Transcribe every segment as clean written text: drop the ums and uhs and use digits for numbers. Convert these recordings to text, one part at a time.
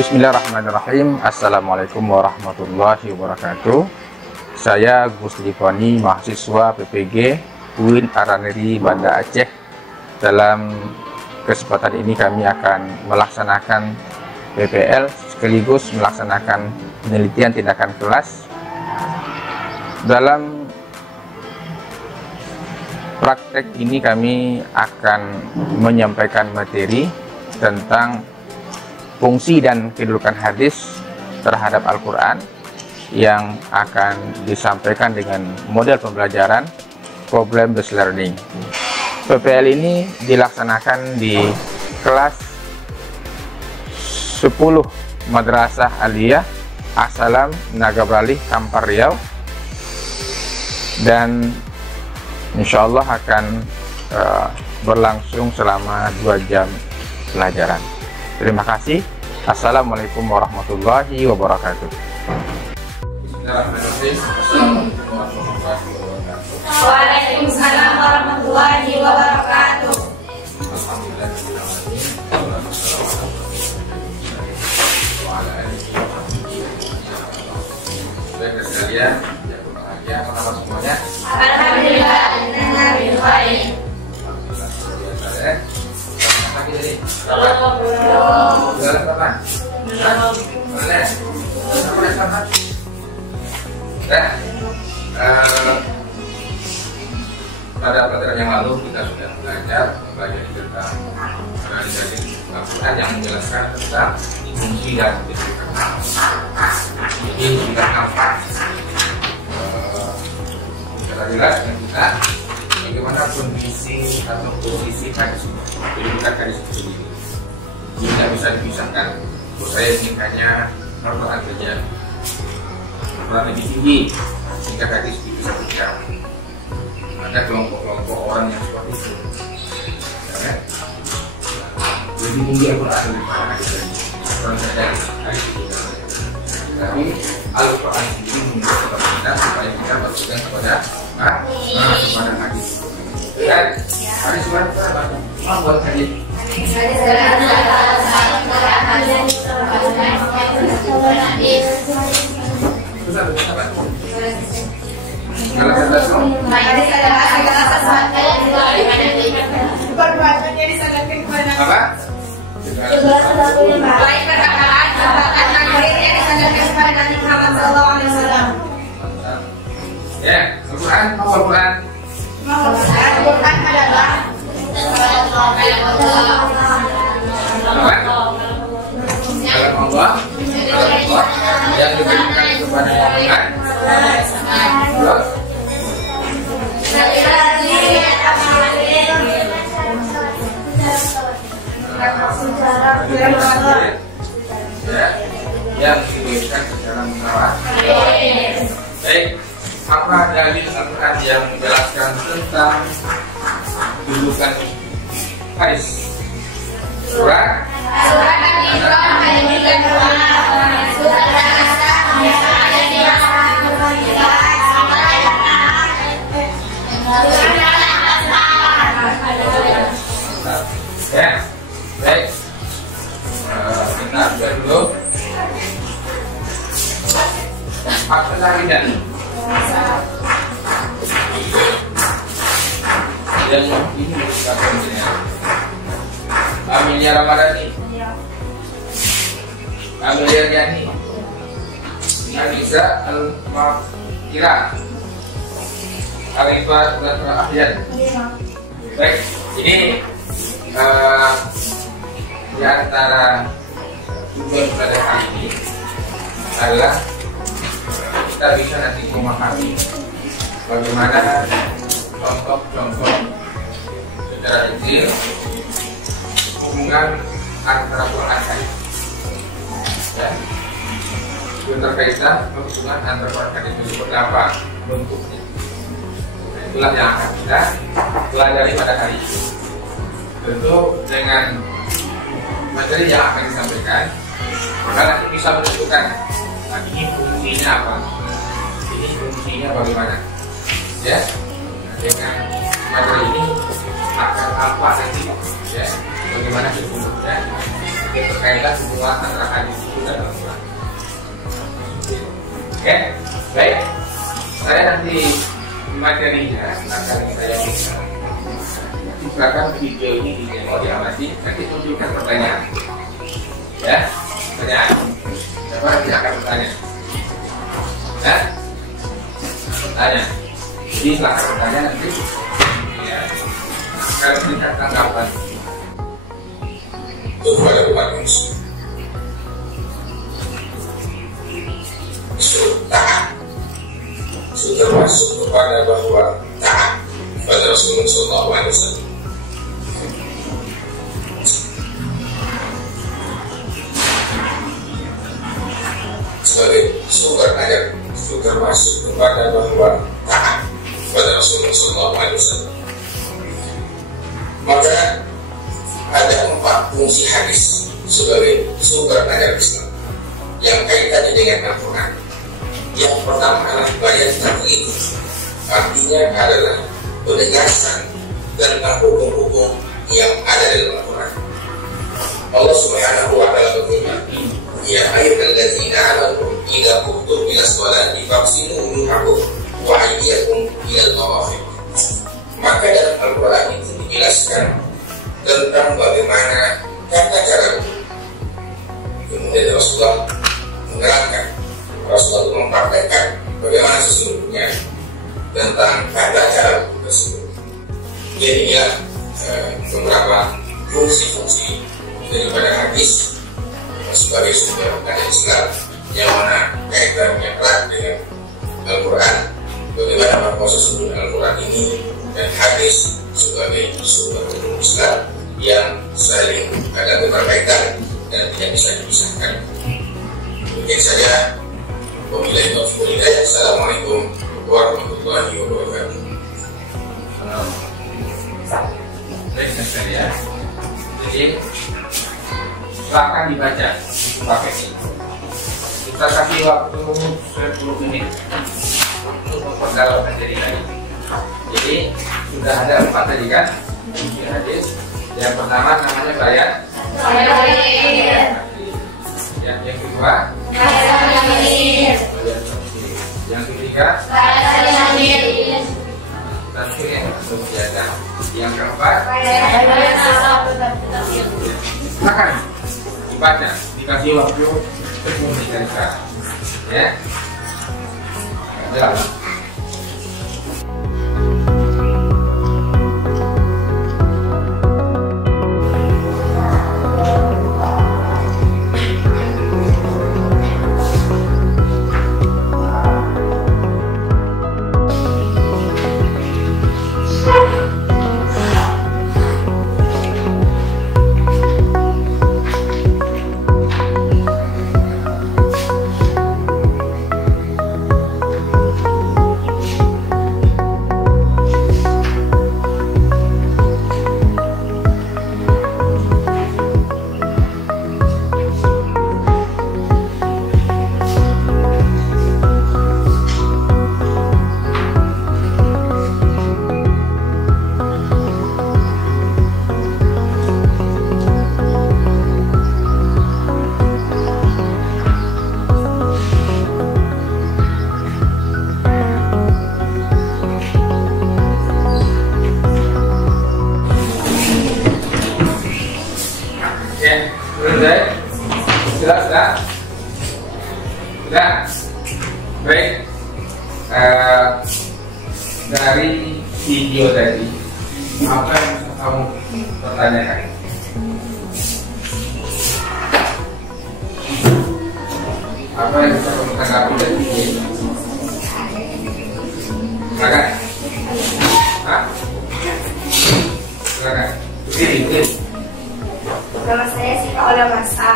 Bismillahirrahmanirrahim. Assalamualaikum warahmatullahi wabarakatuh. Saya Gus Livoni, mahasiswa PPG UIN Araniri Banda Aceh. Dalam kesempatan ini kami akan melaksanakan PPL sekaligus melaksanakan penelitian tindakan kelas. Dalam praktek ini kami akan menyampaikan materi tentang fungsi dan kedudukan hadis terhadap Al-Quran yang akan disampaikan dengan model pembelajaran problem based learning. PPL ini dilaksanakan di kelas 10 Madrasah Aliyah As-Salam Nagabralih Kampar Riau, dan insya Allah akan berlangsung selama 2 jam pelajaran. Terima kasih. Assalamualaikum warahmatullahi wabarakatuh. Waalaikumsalam warahmatullahi wabarakatuh. Baik sekalian, yang berbahagia, apa kabar semuanya? Alhamdulillah, inna billahi. Pada pelajaran yang lalu kita sudah belajar tentang analisasi Al-Quran yang menjelaskan tentang fungsi dan kedudukan. Ini kita nampak secara jelas dan kita bagaimana kondisi atau posisi hadis, kedudukan hadis itu tidak bisa dipisahkan. Kalau saya ingin hanya Al-Quran saja, Al-Quran lebih tinggi sehingga hadis dipisah-pisah. Ada kelompok-kelompok orang yang seperti itu, ya, lebih tinggi Al-Quran daripada hadis tadi. Al-Quran saja hadis itu. Tapi Al-Quran sendiri mengingatkan kita supaya kita berpegang kepada hadis. Dan hadis apa? Mau buat hadis. Ya, Al-Quran, mau Al-Quran. Al-Quran adalah Kalam Allah yang diberikan kepada Muhammad. Yang diberikan secara mutlak. Baik, apa dalil Al-Quran yang menjelaskan tentang kedudukan hadis? Surah Al-Imran ayat 32, Surah An-Nisa ayat 5. Ya, baik. Kita buat dulu. Apa lagi dan yang ini kita punya Amelia Ramadhani, Amelia Yani, Anissa Al-Mafira, Arifah Ahyan. Baik, ini di antara tujuan pelajaran hari ini adalah kita bisa nanti memahami bagaimana contoh-contoh secara kecil hubungan antara Quran dan hadis. Ya, berkaitan hubungan antara Quran dan hadis itu seperti apa bentuknya. Itulah yang akan kita pelajari pada hari ini. Tentu dengan materi yang akan disampaikan, kita nanti bisa menentukan ini fungsinya apa, ini fungsinya bagaimana. Ya, dengan materi ini akan apa nanti, ya, bagaimana sesungguhnya berkaitan semua antara hadis itu bukan Al-Quran. Oke, baik. Saya nanti materinya akan saya bisa. Silakan video ini mau diamati, nanti tunjukkan pertanyaan. Ya, pertanyaan. Siapa yang akan bertanya? Ya, bertanya. Jadi silakan bertanya nanti. Ya, akan berikan tanggapan. Kepada umat manusia taat sudah masuk kepada bahwa taat pada Rasulullah SAW. Sebagai sumber ayat sudah masuk kepada bahwa taat pada Rasulullah SAW. Maka ada 4 fungsi hadis sebagai sumber ajaran Islam yang kaitannya dengan Al-Quran. Yang pertama adalah bayan taklid, artinya adalah penegasan tentang hukum-hukum yang ada dalam Al-Quran. Allah Subhanahu wa Ta'ala berfirman, ya ayyuhallazina amanu idza qumtum ila sholati faghsilu wujuhakum wa aydiyakum ila al-marafiq. Maka dalam Al-Quran itu dijelaskan tentang bagaimana tata cara. Kemudian Rasulullah menerangkan, Rasulullah mempraktekkan bagaimana sesungguhnya tentang tata cara tersebut. Jadi inilah beberapa fungsi-fungsi daripada hadis sebagai sumber ajaran Islam yang mana kaitannya erat dengan Al-Quran. Bagaimana bahwa sesungguhnya Al-Quran ini dan hadis sebagai sumber hukum Islam yang saling ada keterkaitan dan tidak bisa dipisahkan. Mungkin saja. Wabillahi taufiq wal hidayah. Assalamualaikum warahmatullahi wabarakatuh. Baik, ya. Jadi silakan dibaca pakai ini. Kita kasih waktu 10 menit untuk memperdalam materi ini. Jadi sudah ada 4 tadi kan? Hadis. Yang pertama namanya bayan. Yang kedua. Yang ketiga. Tafsir atau biasa. Yang keempat. Silakan dibaca, dikasih waktu 10 menit sekarang. Ya. Jelas. Sudah? Baik. Dari video tadi, apa yang kamu pertanyakan? Apa yang bisa kamu tanggapi dari video ini? Silakan. Hah? Silakan. Begini. Nama saya Sika Ola Masa.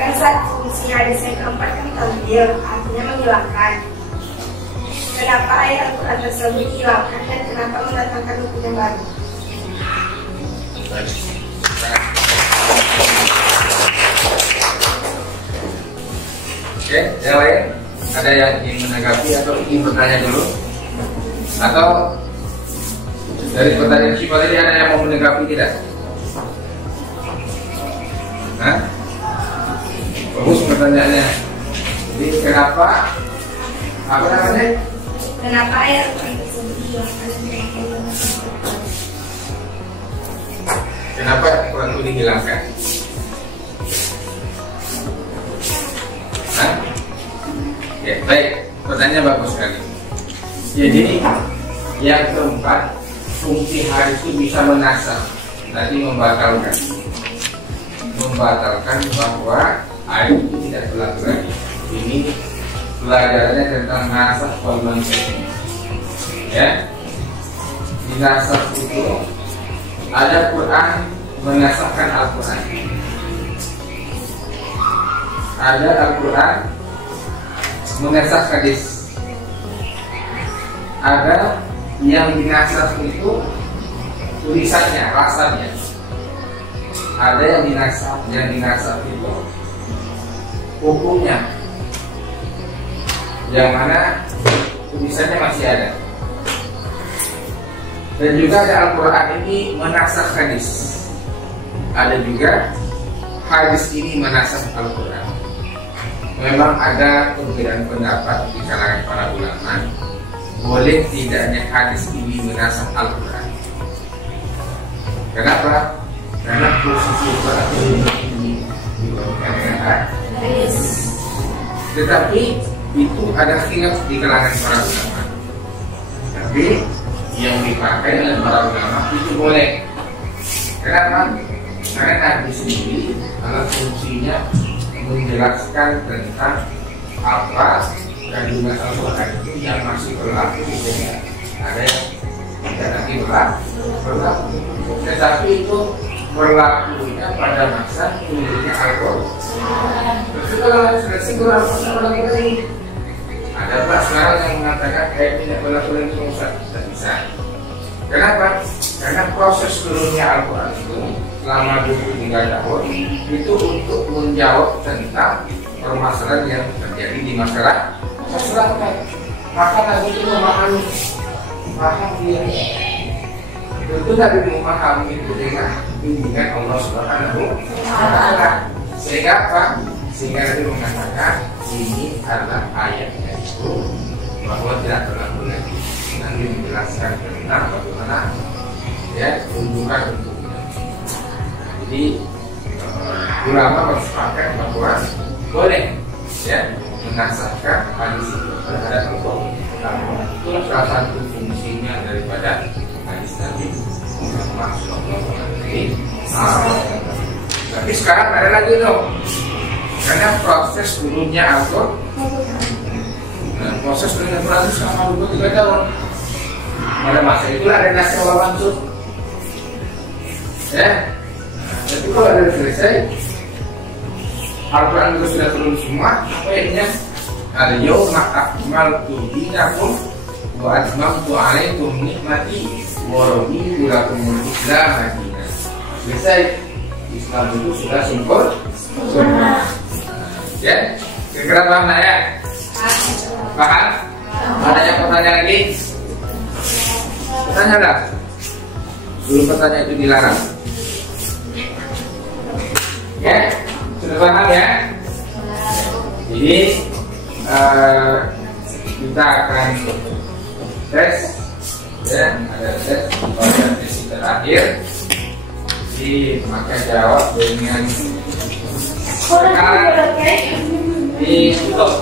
Kan saat fungsi hadis yang keempat kan tampil, artinya menghilangkan. Kenapa ayat Al-Quran tersebut dihilangkan dan kenapa mendatangkan hukum yang baru? Oke, yang lain? Ada yang ingin menanggapi atau ingin bertanya dulu? Atau dari pertanyaan Syifa tadi ada yang mau menanggapi tidak? Nah, bagus pertanyaannya. Jadi kenapa apa namanya? Kenapa ayat Al-Quran tersebut dihilangkan dan Al-Quran? Kenapa Al-Quran itu dihilangkan? Hah? Ya, baik, pertanyaan bagus sekali. Jadi yang keempat, fungsi hadis itu bisa menasab, tadi membatalkan bahwa ayat itu tidak berlaku lagi. Ini pelajarannya tentang nasab wal mansukh. Ya, di nasab itu ada Quran menasabkan Al-Quran, ada Al-Quran menasab hadis, ada yang dinasab itu tulisannya, rasanya, ada yang dinasab itu hukumnya, yang mana tulisannya masih ada. Dan juga ada Al-Quran ini menasab hadis, ada juga hadis ini menasab Al-Quran. Memang ada perbedaan pendapat di kalangan para ulama, boleh tidaknya hadis ini menasab Al-Quran. Kenapa? Karena posisi Al-Quran ini dibandingkan dengan hadis. Tetapi itu ada khilaf di kalangan para ulama. Tapi yang dipakai oleh para ulama itu boleh. Kenapa? Karena hadis ini adalah fungsinya menjelaskan tentang apa kandungan Al-Quran itu yang masih berlaku, sehingga ada yang tidak lagi berlaku. Tetapi itu berlakunya pada masa turunnya Al-Quran. Terus kalau selesai berlaku lagi. Ada Pak sekarang yang mengatakan ayat tidak berlaku lagi, tidak bisa. Kenapa? Karena proses turunnya Al-Quran itu selama 23 tahun itu untuk menjawab tentang permasalahan yang terjadi di masyarakat. Maka Nabi itu memahami dia. Tentu Nabi memahami itu dengan bimbingan Allah Subhanahu wa Ta'ala. Sehingga apa? Sehingga Nabi mengatakan ini adalah ayatnya itu bahwa tidak berlaku lagi. Nanti menjelaskan tentang bagaimana ya tunjukkan bentuknya. Jadi ulama bersepakat bahwa boleh ya menasahkan hadis itu terhadap Al-Quran. Itulah salah satu fungsinya daripada hadis Nabi Muhammad SAW. Tapi sekarang ada lagi dong, karena proses turunnya Al-Quran, proses turunnya Al-Quran selama 23 tahun. Pada masa itulah ada nasab wal mansukh. Ya, jadi kalau ada selesai Al-Quran itu sudah turun semua, akhirnya al-yawma akmaltu dinakum wa atmamtu alaikum nikmati wa raditu lakumul Islam dinan. Selesai, Islam itu sudah sempurna. Ya, kira-kira paham ya? Paham? Ada yang bertanya lagi? Bertanya dah. Belum bertanya itu dilarang. Ya, sudah paham ya? Jadi kita akan tes, ya, ada tes pada sesi terakhir. Jadi maka jawab dengan sekarang ditutup.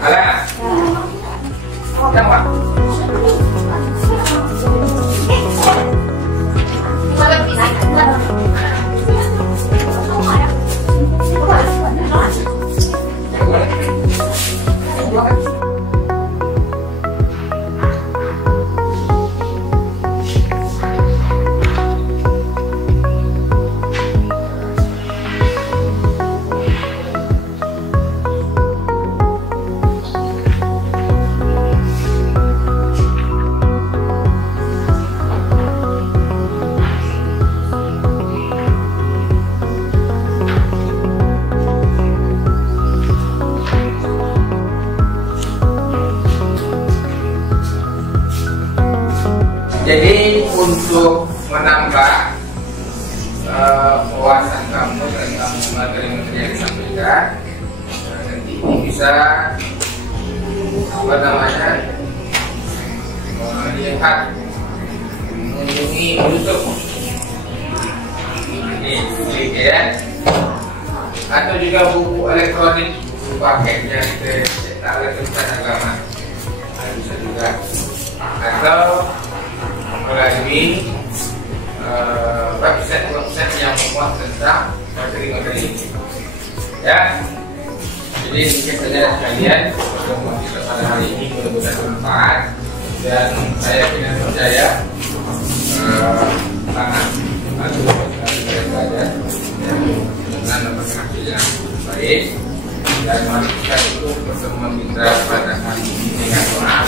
Ada? Jawab. Jadi untuk menambah juga nanti ini bisa melihat, mengunjungi YouTube ini klik ya, atau juga buku elektronik, buku paketnya cetak oleh Kementerian Agama bisa juga, atau melalui website yang memuat tentang materi-materi ini ya. Jadi mungkin saja sekalian pertemuan kita pada hari ini mudah-mudahan bermanfaat, dan saya yakin percaya sangat membantu saya belajar dengan hasil yang baik. Dan mari kita tutup pertemuan kita pada hari ini dengan doa.